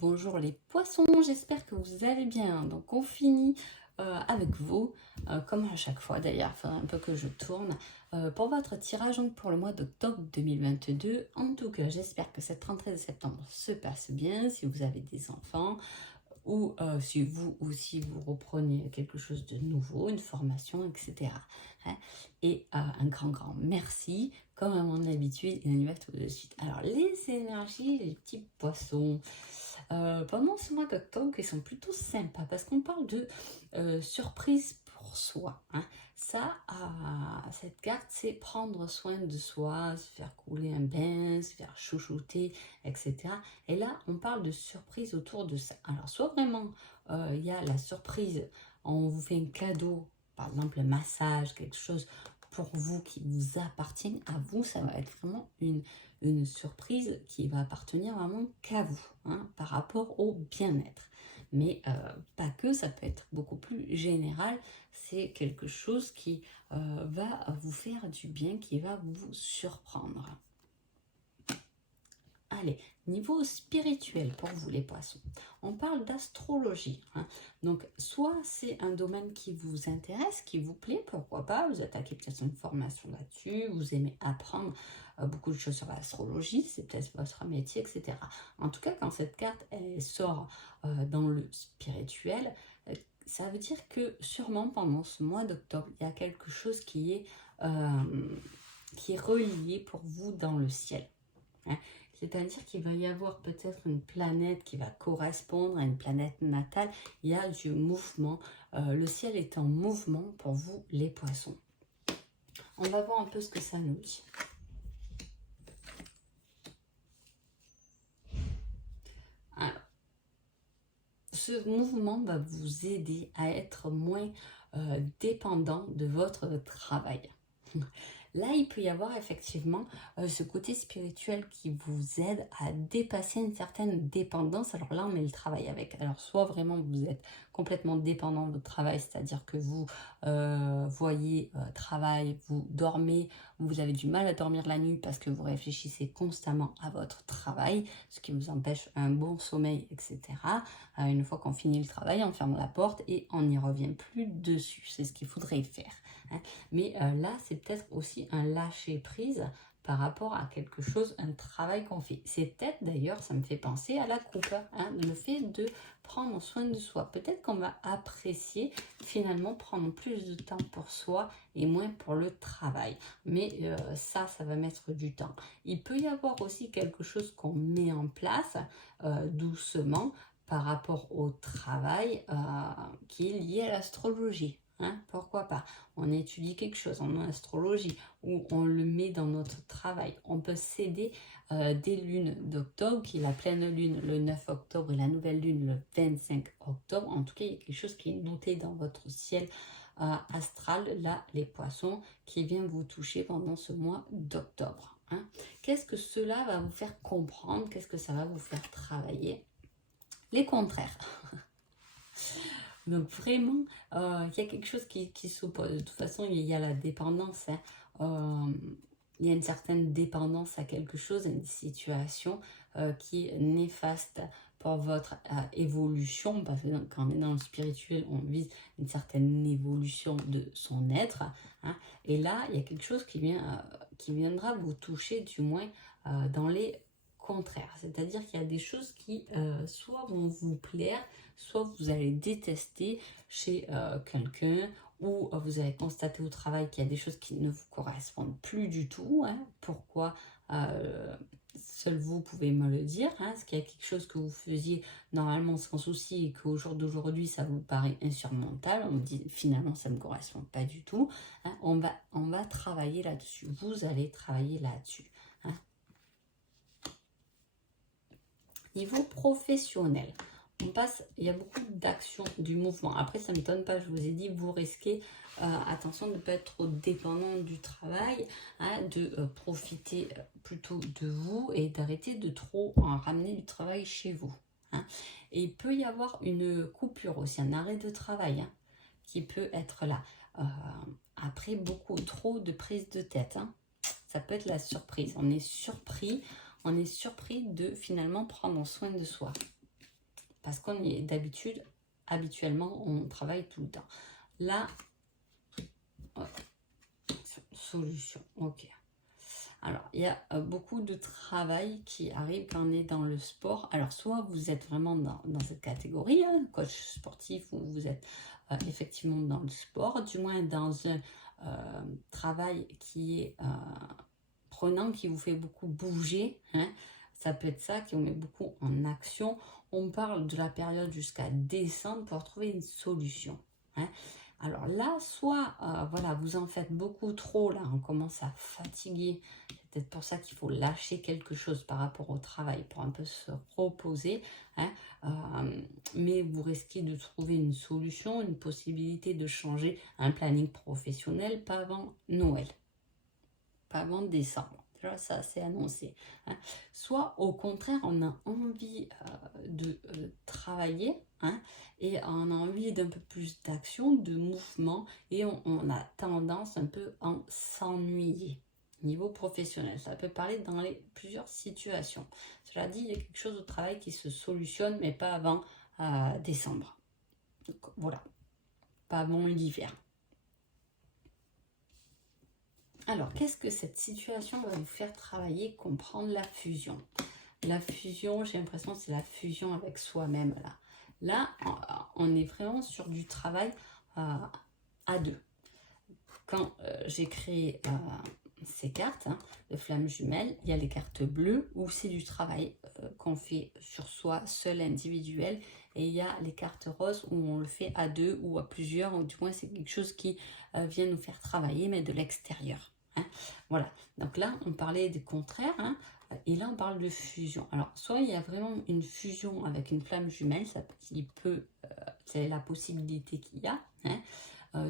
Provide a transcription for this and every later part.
Bonjour les poissons, j'espère que vous allez bien. Donc on finit avec vous, comme à chaque fois d'ailleurs, il faudrait un peu que je tourne, pour votre tirage donc, pour le mois d'octobre 2022. En tout cas, j'espère que cette rentrée de septembre se passe bien, si vous avez des enfants, ou si vous aussi vous reprenez quelque chose de nouveau, une formation, etc. Hein. Et un grand merci, comme à mon habitude, et on y va tout de suite. Alors les énergies, les petits poissons, pendant ce mois d'octobre, qui sont plutôt sympas, parce qu'on parle de surprise pour soi. Hein. Ça, cette carte, c'est prendre soin de soi, se faire couler un bain, se faire chouchouter, etc. Et là, on parle de surprise autour de ça. Alors, soit vraiment, il y a la surprise, on vous fait un cadeau, par exemple un massage, quelque chose pour vous qui vous appartient à vous, ça va être vraiment une surprise qui va appartenir vraiment qu'à vous, hein, par rapport au bien-être. Mais pas que, ça peut être beaucoup plus général, c'est quelque chose qui va vous faire du bien, qui va vous surprendre. Allez, niveau spirituel pour vous les poissons, on parle d'astrologie. Hein. Donc, soit c'est un domaine qui vous intéresse, qui vous plaît, pourquoi pas, vous attaquez peut-être une formation là-dessus, vous aimez apprendre beaucoup de choses sur l'astrologie, c'est peut-être votre métier, etc. En tout cas, quand cette carte elle sort dans le spirituel, ça veut dire que sûrement pendant ce mois d'octobre, il y a quelque chose qui est relié pour vous dans le ciel. Hein. C'est-à-dire qu'il va y avoir peut-être une planète qui va correspondre à une planète natale. Il y a du mouvement. Le ciel est en mouvement pour vous, les poissons. On va voir un peu ce que ça nous dit. Alors, ce mouvement va vous aider à être moins dépendant de votre travail. Là, il peut y avoir effectivement ce côté spirituel qui vous aide à dépasser une certaine dépendance. Alors là, on met le travail avec. Alors, soit vraiment vous êtes complètement dépendant de votre travail, c'est-à-dire que vous voyez travail, vous dormez, vous avez du mal à dormir la nuit parce que vous réfléchissez constamment à votre travail, ce qui vous empêche un bon sommeil, etc. Une fois qu'on finit le travail, on ferme la porte et on n'y revient plus dessus. C'est ce qu'il faudrait faire. Hein. Mais là, c'est peut-être aussi un lâcher-prise par rapport à quelque chose, un travail qu'on fait. C'est peut-être d'ailleurs, ça me fait penser à la coupe, hein, le fait de prendre soin de soi. Peut-être qu'on va apprécier finalement prendre plus de temps pour soi et moins pour le travail. Mais ça va mettre du temps. Il peut y avoir aussi quelque chose qu'on met en place doucement par rapport au travail qui est lié à l'astrologie. Hein, pourquoi pas? On étudie quelque chose en astrologie ou on le met dans notre travail. On peut s'aider des lunes d'octobre, qui est la pleine lune le 9 octobre et la nouvelle lune le 25 octobre. En tout cas, il y a quelque chose qui est noté dans votre ciel astral, là, les poissons, qui vient vous toucher pendant ce mois d'octobre. Hein. Qu'est-ce que cela va vous faire comprendre? Qu'est-ce que ça va vous faire travailler? Les contraires. Donc vraiment, il y a quelque chose qui s'oppose. De toute façon, il y a la dépendance. Hein. Il y a une certaine dépendance à quelque chose, à une situation qui est néfaste pour votre évolution. Parce que quand on est dans le spirituel, on vise une certaine évolution de son être. Hein. Et là, il y a quelque chose qui viendra vous toucher, du moins dans les contraires. C'est-à-dire qu'il y a des choses qui soit vont vous plaire, soit vous allez détester chez quelqu'un, ou vous allez constater au travail qu'il y a des choses qui ne vous correspondent plus du tout. Hein. Pourquoi seul vous pouvez me le dire. Hein. Est-ce qu'il y a quelque chose que vous faisiez normalement sans souci et qu'au jour d'aujourd'hui ça vous paraît insurmontable? On vous dit finalement ça ne me correspond pas du tout. Hein. On va travailler là-dessus. Vous allez travailler là-dessus. Hein. Niveau professionnel, on passe, il y a beaucoup d'actions, du mouvement. Après, ça ne m'étonne pas, je vous ai dit, vous risquez, attention, de ne pas être trop dépendant du travail, hein, de profiter plutôt de vous et d'arrêter de trop ramener du travail chez vous. Hein. Et il peut y avoir une coupure aussi, un arrêt de travail hein, qui peut être là. Après, beaucoup trop de prise de tête. Hein. Ça peut être la surprise. On est surpris de finalement prendre soin de soi. parce qu'on est d'habitude, habituellement, on travaille tout le temps. Là, ouais, solution, ok. Alors, il y a beaucoup de travail qui arrive quand on est dans le sport. Alors, soit vous êtes vraiment dans cette catégorie, hein, coach sportif, ou vous êtes effectivement dans le sport, du moins dans un travail qui est prenant, qui vous fait beaucoup bouger, hein. Ça peut être ça, qui vous met beaucoup en action. On parle de la période jusqu'à décembre pour trouver une solution, hein. Alors là, soit voilà, vous en faites beaucoup trop, là on commence à fatiguer. C'est peut-être pour ça qu'il faut lâcher quelque chose par rapport au travail pour un peu se reposer, hein. Mais vous risquez de trouver une solution, une possibilité de changer un planning professionnel, pas avant Noël, pas avant décembre. Là, ça, c'est annoncé, hein. Soit au contraire, on a envie de travailler, hein, et on a envie d'un peu plus d'action, de mouvement, et on a tendance un peu à s'ennuyer. Niveau professionnel, ça peut parler dans plusieurs situations. Cela dit, il y a quelque chose au travail qui se solutionne, mais pas avant décembre. Donc, voilà, pas avant l'hiver. Alors, qu'est-ce que cette situation va vous faire travailler, comprendre la fusion? La fusion, j'ai l'impression que c'est la fusion avec soi-même. Là, on est vraiment sur du travail à deux. Quand j'ai créé ces cartes, hein, de flammes jumelles, il y a les cartes bleues où c'est du travail qu'on fait sur soi, seul, individuel. Et il y a les cartes roses où on le fait à deux ou à plusieurs, ou du moins c'est quelque chose qui vient nous faire travailler, mais de l'extérieur, hein. Voilà, donc là on parlait des contraires, hein, et là on parle de fusion. Alors soit il y a vraiment une fusion avec une flamme jumelle, c'est la possibilité qu'il y a, hein.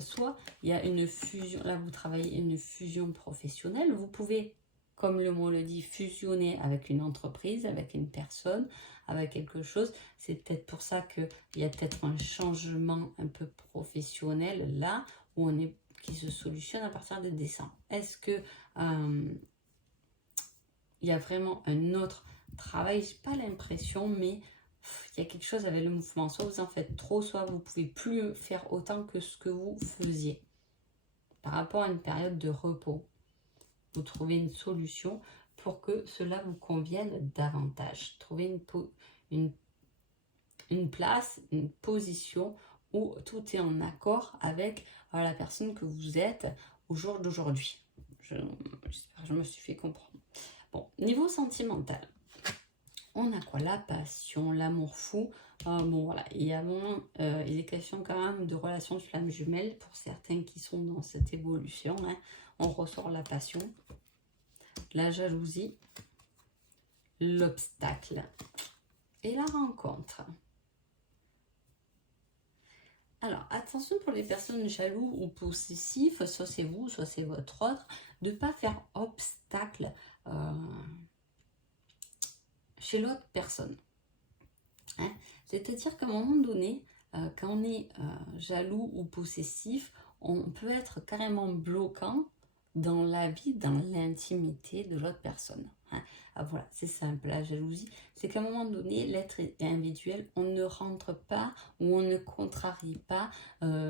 Soit il y a une fusion, là vous travaillez une fusion professionnelle, vous pouvez, comme le mot le dit, fusionner avec une entreprise, avec une personne, avec quelque chose. C'est peut-être pour ça qu'il y a peut-être un changement un peu professionnel là, où on est, qui se solutionne à partir de décembre. Est-ce que il y a vraiment un autre travail? J'ai pas l'impression, mais il y a quelque chose avec le mouvement. Soit vous en faites trop, soit vous ne pouvez plus faire autant que ce que vous faisiez. Par rapport à une période de repos, vous trouvez une solution pour que cela vous convienne davantage. Trouvez une place, une position où tout est en accord avec la personne que vous êtes au jour d'aujourd'hui. J'espère que je me suis fait comprendre. Bon, niveau sentimental, on a quoi? La passion, l'amour fou. Bon, voilà, il est question quand même de relations de flammes jumelles pour certains qui sont dans cette évolution, hein. On ressort la passion, la jalousie, l'obstacle et la rencontre. Alors, attention pour les personnes jaloux ou possessifs, soit c'est vous, soit c'est votre autre, de ne pas faire obstacle chez l'autre personne, hein. C'est-à-dire qu'à un moment donné, quand on est jaloux ou possessif, on peut être carrément bloquant dans la vie, dans l'intimité de l'autre personne, hein. Voilà, c'est simple, la jalousie, c'est qu'à un moment donné, l'être individuel, on ne rentre pas ou on ne contrarie pas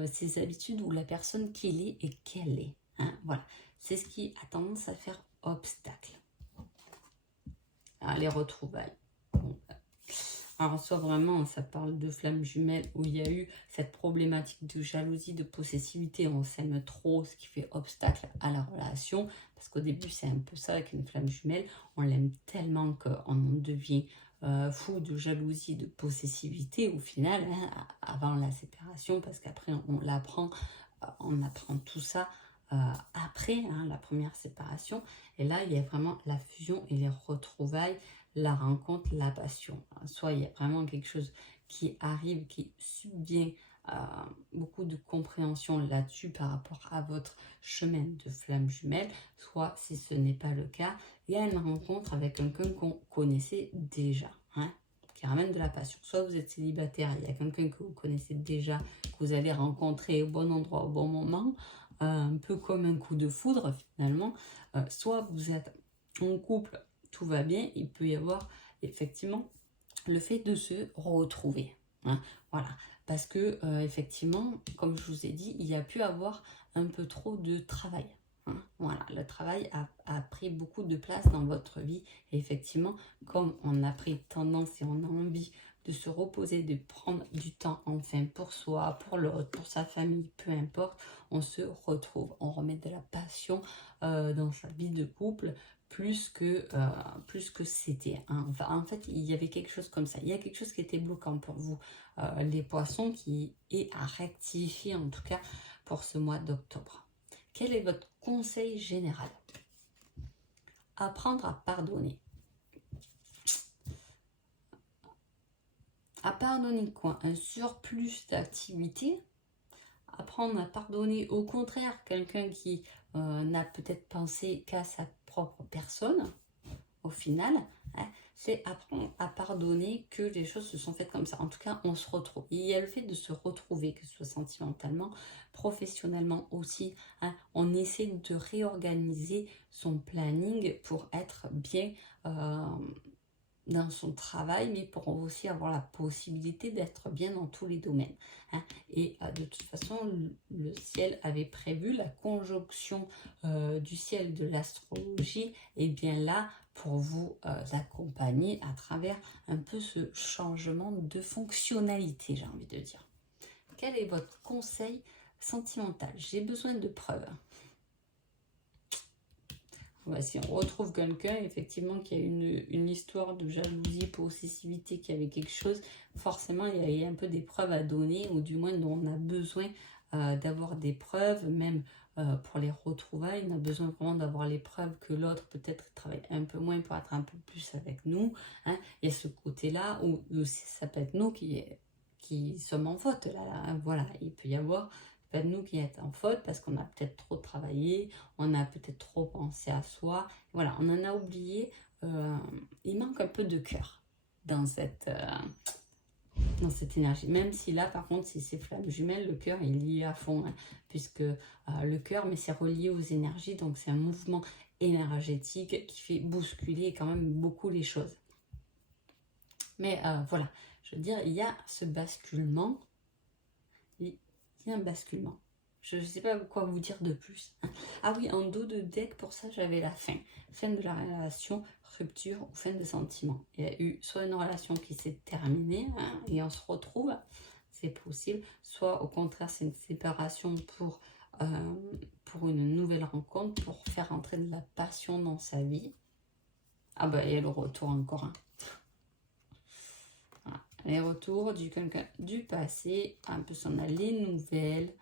ses habitudes ou la personne qu'il est et qu'elle est, hein. Voilà, c'est ce qui a tendance à faire obstacle. Les retrouvailles. Bon. Alors, soit vraiment, ça parle de flammes jumelles où il y a eu cette problématique de jalousie, de possessivité, on s'aime trop, ce qui fait obstacle à la relation. Parce qu'au début, c'est un peu ça avec une flamme jumelle. On l'aime tellement qu'on devient fou de jalousie, de possessivité au final, hein, avant la séparation, parce qu'après, on apprend tout ça après, hein, la première séparation. Et là, il y a vraiment la fusion et les retrouvailles, la rencontre, la passion. Soit il y a vraiment quelque chose qui arrive, qui subvient, beaucoup de compréhension là-dessus par rapport à votre chemin de flamme jumelle, soit si ce n'est pas le cas, il y a une rencontre avec quelqu'un qu'on connaissait déjà, hein, qui ramène de la passion. Soit vous êtes célibataire, il y a quelqu'un que vous connaissez déjà, que vous allez rencontrer au bon endroit, au bon moment, un peu comme un coup de foudre finalement. Soit vous êtes en couple, tout va bien, il peut y avoir effectivement le fait de se retrouver. Hein, voilà, parce que effectivement, comme je vous ai dit, il y a pu avoir un peu trop de travail. Hein, voilà, le travail a pris beaucoup de place dans votre vie. Et effectivement, comme on a pris tendance et on a envie de se reposer, de prendre du temps enfin pour soi, pour l'autre, pour sa famille, peu importe, on se retrouve, on remet de la passion dans sa vie de couple, plus que c'était. Hein. Enfin, en fait, il y avait quelque chose comme ça. Il y a quelque chose qui était bloquant pour vous, les poissons, qui est à rectifier, en tout cas pour ce mois d'octobre. Quel est votre conseil général? Apprendre à pardonner. À pardonner quoi? Un surplus d'activité? Apprendre à pardonner, au contraire, quelqu'un qui n'a peut-être pensé qu'à sa propre personne, au final, hein, c'est apprendre à pardonner que les choses se sont faites comme ça. En tout cas, on se retrouve. Il y a le fait de se retrouver, que ce soit sentimentalement, professionnellement aussi. Hein, on essaie de réorganiser son planning pour être bien dans son travail, mais pour aussi avoir la possibilité d'être bien dans tous les domaines. Hein. Et de toute façon, le ciel avait prévu la conjonction du ciel de l'astrologie, et bien là, pour vous accompagner à travers un peu ce changement de fonctionnalité, j'ai envie de dire. Quel est votre conseil sentimental? J'ai besoin de preuves. Si on retrouve quelqu'un, effectivement, qui a une histoire de jalousie, possessivité, qui avait quelque chose, forcément, il y a un peu des preuves à donner, ou du moins, dont on a besoin d'avoir des preuves, même pour les retrouvailles, on a besoin vraiment d'avoir les preuves que l'autre, peut-être, travaille un peu moins pour être un peu plus avec nous. Hein. Il y a ce côté-là, où aussi, ça peut être nous qui sommes en faute. Là, voilà, il peut y avoir pas de nous qui est en faute parce qu'on a peut-être trop travaillé, on a peut-être trop pensé à soi. Voilà, on en a oublié. Il manque un peu de cœur dans cette énergie. Même si là, par contre, si c'est flamme jumelle, le cœur est lié à fond, hein, puisque le cœur, mais c'est relié aux énergies, donc c'est un mouvement énergétique qui fait bousculer quand même beaucoup les choses. Mais voilà, je veux dire, il y a ce basculement. Un basculement. Je ne sais pas quoi vous dire de plus. Ah oui, en dos de deck, pour ça, j'avais la fin. Fin de la relation, rupture ou fin de sentiment. Il y a eu soit une relation qui s'est terminée et on se retrouve, c'est possible. Soit au contraire, c'est une séparation pour une nouvelle rencontre, pour faire entrer de la passion dans sa vie. Ah bah, il y a le retour encore. Hein. Les retours du quelqu'un du passé, un peu on a les nouvelles.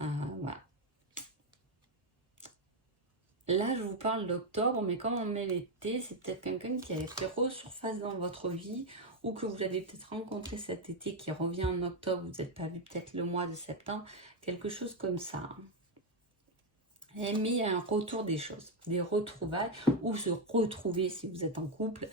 Voilà. Là, je vous parle d'octobre, mais quand on met l'été, c'est peut-être quelqu'un qui a fait resurface dans votre vie, ou que vous avez peut-être rencontré cet été qui revient en octobre, vous n'êtes pas vu peut-être le mois de septembre, quelque chose comme ça. Mais il y a un retour des choses, des retrouvailles, ou se retrouver si vous êtes en couple,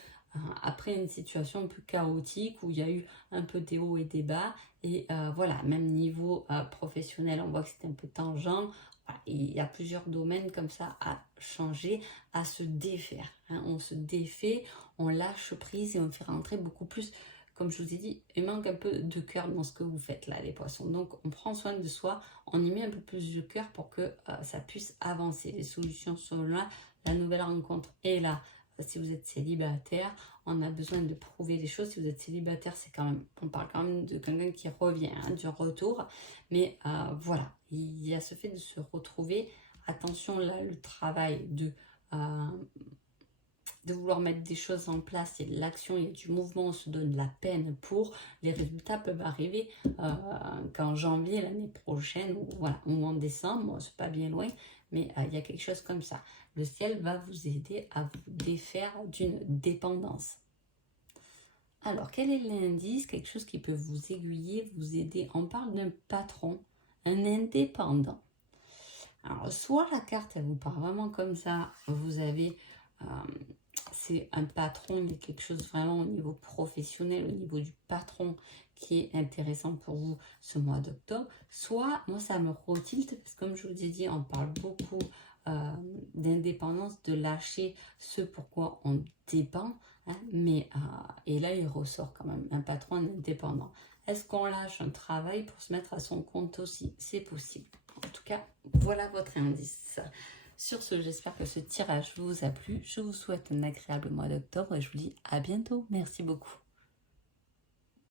après une situation un peu chaotique où il y a eu un peu des hauts et des bas. Et voilà, même niveau professionnel, on voit que c'est un peu tangent. Voilà, il y a plusieurs domaines comme ça à changer, à se défaire. Hein. On se défait, on lâche prise et on fait rentrer beaucoup plus. Comme je vous ai dit, il manque un peu de cœur dans ce que vous faites là, les poissons. Donc, on prend soin de soi, on y met un peu plus de cœur pour que ça puisse avancer. Les solutions sont là, la nouvelle rencontre est là. Si vous êtes célibataire, on a besoin de prouver les choses. Si vous êtes célibataire, c'est quand même, on parle quand même de quelqu'un qui revient, hein, du retour. Mais voilà, il y a ce fait de se retrouver. Attention là, le travail de vouloir mettre des choses en place, il y a de l'action, il y a du mouvement, on se donne la peine pour. Les résultats peuvent arriver qu'en janvier l'année prochaine, ou, voilà, ou en décembre, c'est pas bien loin, mais il y a quelque chose comme ça. Le ciel va vous aider à vous défaire d'une dépendance. Alors, quel est l'indice? Quelque chose qui peut vous aiguiller, vous aider. On parle d'un patron, un indépendant. Alors, soit la carte, elle vous parle vraiment comme ça, vous avez... c'est un patron, il y a quelque chose vraiment au niveau professionnel, au niveau du patron qui est intéressant pour vous ce mois d'octobre. Soit, moi ça me retilte, parce que comme je vous ai dit, on parle beaucoup d'indépendance, de lâcher ce pourquoi on dépend. hein, et là, il ressort quand même un patron indépendant. Est-ce qu'on lâche un travail pour se mettre à son compte aussi? C'est possible. En tout cas, voilà votre indice. Sur ce, j'espère que ce tirage vous a plu. Je vous souhaite un agréable mois d'octobre et je vous dis à bientôt. Merci beaucoup.